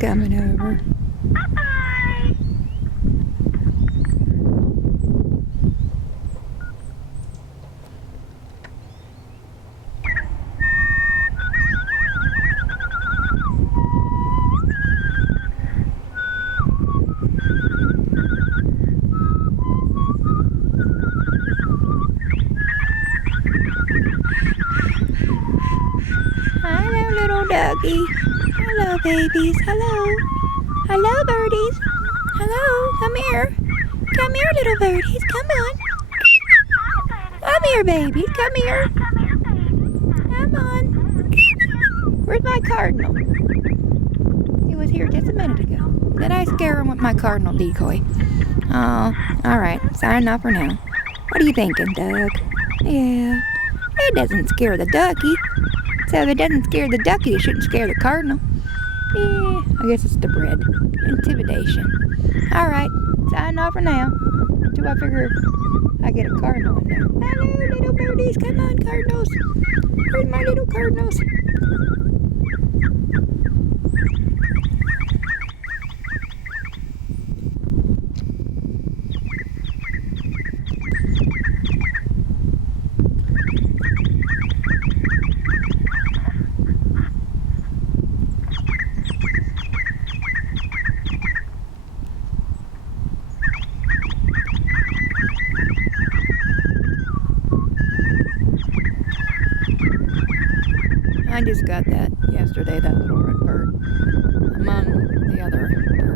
coming over. Hello, little doggy. Hello, babies. Hello. Hello, birdies. Hello. Come here. Come here, little birdies. Come on. Come here, babies. Come here. Come on. Where's my cardinal? He was here just a minute ago. Did I scare him with my cardinal decoy? Oh, alright. Sign off for now. What are you thinking, Doug? Yeah. It doesn't scare the ducky. So if it doesn't scare the ducky, it shouldn't scare the cardinal. Yeah, I guess it's the bread. Intimidation. Alright, sign off for now. Until I figure I get a cardinal in there. Hello, little birdies. Come on, cardinals. Where's my little cardinals? I just got that yesterday, that little red bird, among the other